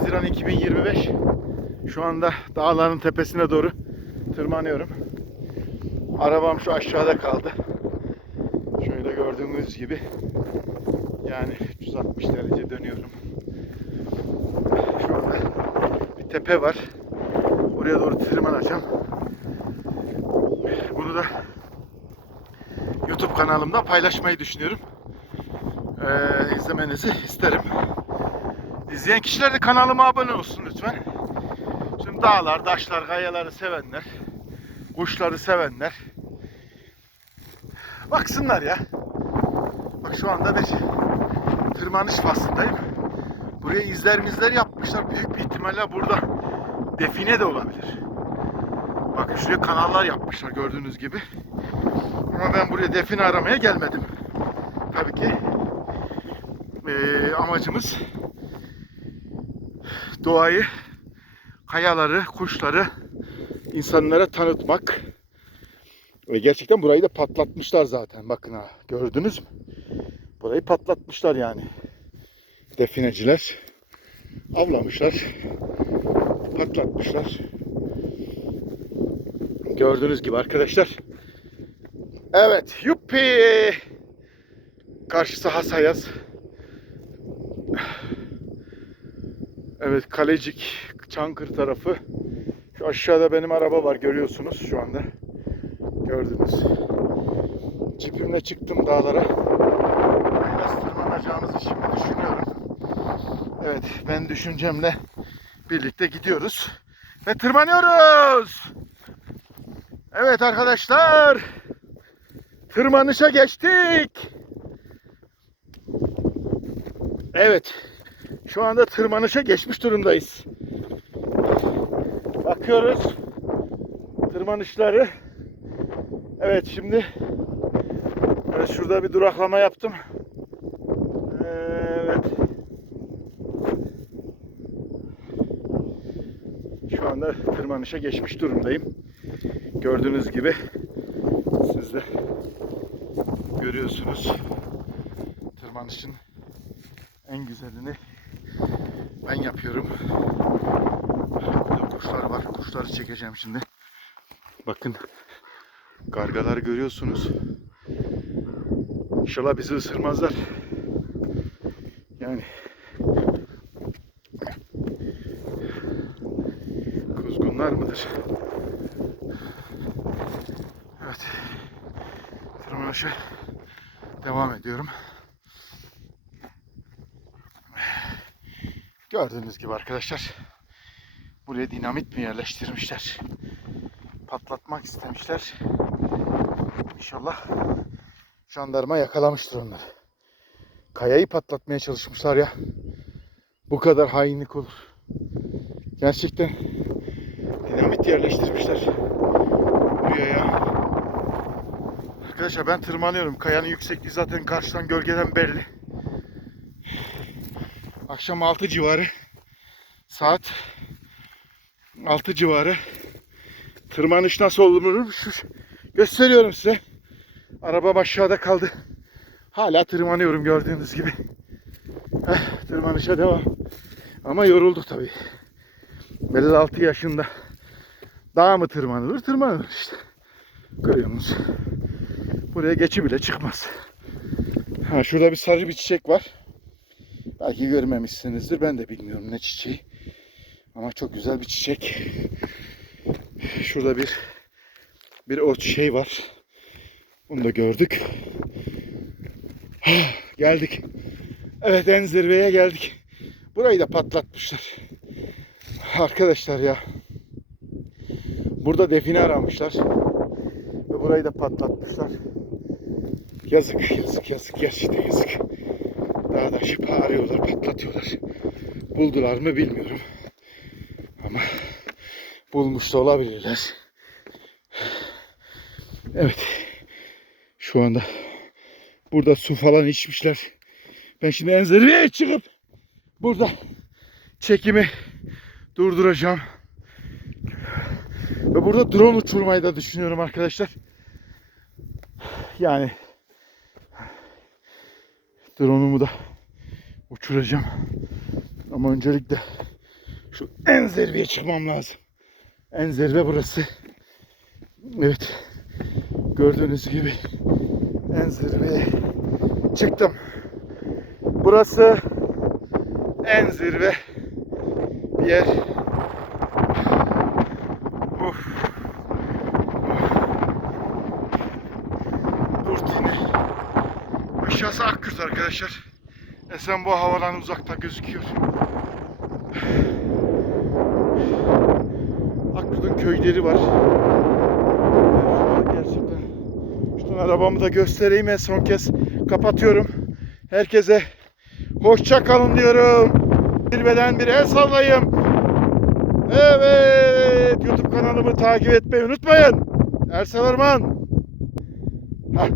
Haziran 2025. Şu anda dağların tepesine doğru tırmanıyorum. Arabam şu aşağıda kaldı. Şöyle gördüğünüz gibi yani 360 derece dönüyorum. Şurada bir tepe var. Oraya doğru tırmanacağım. Bunu da YouTube kanalımda paylaşmayı düşünüyorum. Ee, izlemenizi isterim. İzleyen kişiler de kanalıma abone olsun lütfen. Şimdi dağlar, taşlar, kayaları sevenler, kuşları sevenler baksınlar ya. Bak şu anda bir tırmanış faslındayım. Buraya izler mizler yapmışlar. Büyük bir ihtimalle burada define de olabilir. Bakın şuraya kanallar yapmışlar gördüğünüz gibi. Ama ben buraya define aramaya gelmedim. Tabii ki eee, amacımız doğayı, kayaları, kuşları insanlara tanıtmak. Ve gerçekten burayı da patlatmışlar zaten. Bakın ha gördünüz mü? Burayı patlatmışlar yani. Defineciler avlamışlar. Patlatmışlar. Gördüğünüz gibi arkadaşlar. Evet, yuppi. Karşısı Hasayaz. Evet, Kalecik, Çankır tarafı. Şu aşağıda benim araba var görüyorsunuz şu anda. Gördünüz. Cipimle çıktım dağlara. Nasıl tırmanacağımızı şimdi düşünüyorum. Evet, ben düşüncemle birlikte gidiyoruz. Ve tırmanıyoruz. Evet arkadaşlar. Tırmanışa geçtik. Evet. Şu anda tırmanışa geçmiş durumdayız. Bakıyoruz. Tırmanışları. Evet şimdi evet, şurada bir duraklama yaptım. Evet. Şu anda tırmanışa geçmiş durumdayım. Gördüğünüz gibi siz de görüyorsunuz. Tırmanışın en güzelini ben yapıyorum. Burada kuşlar var. Kuşları çekeceğim şimdi. Bakın kargaları görüyorsunuz. İnşallah bizi ısırmazlar. Yani kuzgunlar mıdır? Evet. Tırmanışa devam ediyorum. Gördüğünüz gibi arkadaşlar buraya dinamit mi yerleştirmişler? Patlatmak istemişler. İnşallah jandarma yakalamıştır onları. Kayayı patlatmaya çalışmışlar ya. Bu kadar hainlik olur. Gerçekten dinamit yerleştirmişler buraya ya. Arkadaşlar ben tırmanıyorum. Kayanın yüksekliği zaten karşıdan gölgeden belli. Akşam 6 civarı saat 6 civarı tırmanış nasıl olur şu gösteriyorum size. Arabam aşağıda kaldı. Hala tırmanıyorum gördüğünüz gibi. Heh, tırmanışa devam. Ama yoruldu tabii. 56 yaşında. Dağ mı tırmanılır? Tırmanılır işte. Görüyorsunuz. Buraya geçi bile çıkmaz. Ha, şurada bir sarı bir çiçek var. Belki görmemişsinizdir. Ben de bilmiyorum ne çiçeği. Ama çok güzel bir çiçek. Şurada bir bir o şey var. Bunu da gördük. geldik. Evet en zirveye geldik. Burayı da patlatmışlar. Arkadaşlar ya. Burada define aramışlar. Ve burayı da patlatmışlar. Yazık, yazık, yazık, yazık, yazık. Dağda şipa arıyorlar, patlatıyorlar. Buldular mı bilmiyorum. Ama bulmuş da olabilirler. Evet. Şu anda burada su falan içmişler. Ben şimdi en çıkıp burada çekimi durduracağım. Ve burada drone uçurmayı da düşünüyorum arkadaşlar. Yani drone'umu da uçuracağım. Ama öncelikle Şu en zirveye çıkmam lazım. En zirve burası. Evet. Gördüğünüz gibi en zirveye çıktım. Burası en zirve bir yer. Of. Kurtine. Aşağısı Akkürt arkadaşlar. Esenboğa havadan uzakta gözüküyor. Akkürt'ün köyleri var. Gerçekten. Şuradan arabamı da göstereyim en son kez kapatıyorum. Herkese hoşça kalın diyorum. Zirveden bir el sallayayım. Evet, YouTube kanalımı takip etmeyi unutmayın. Ersel Arman. Hah,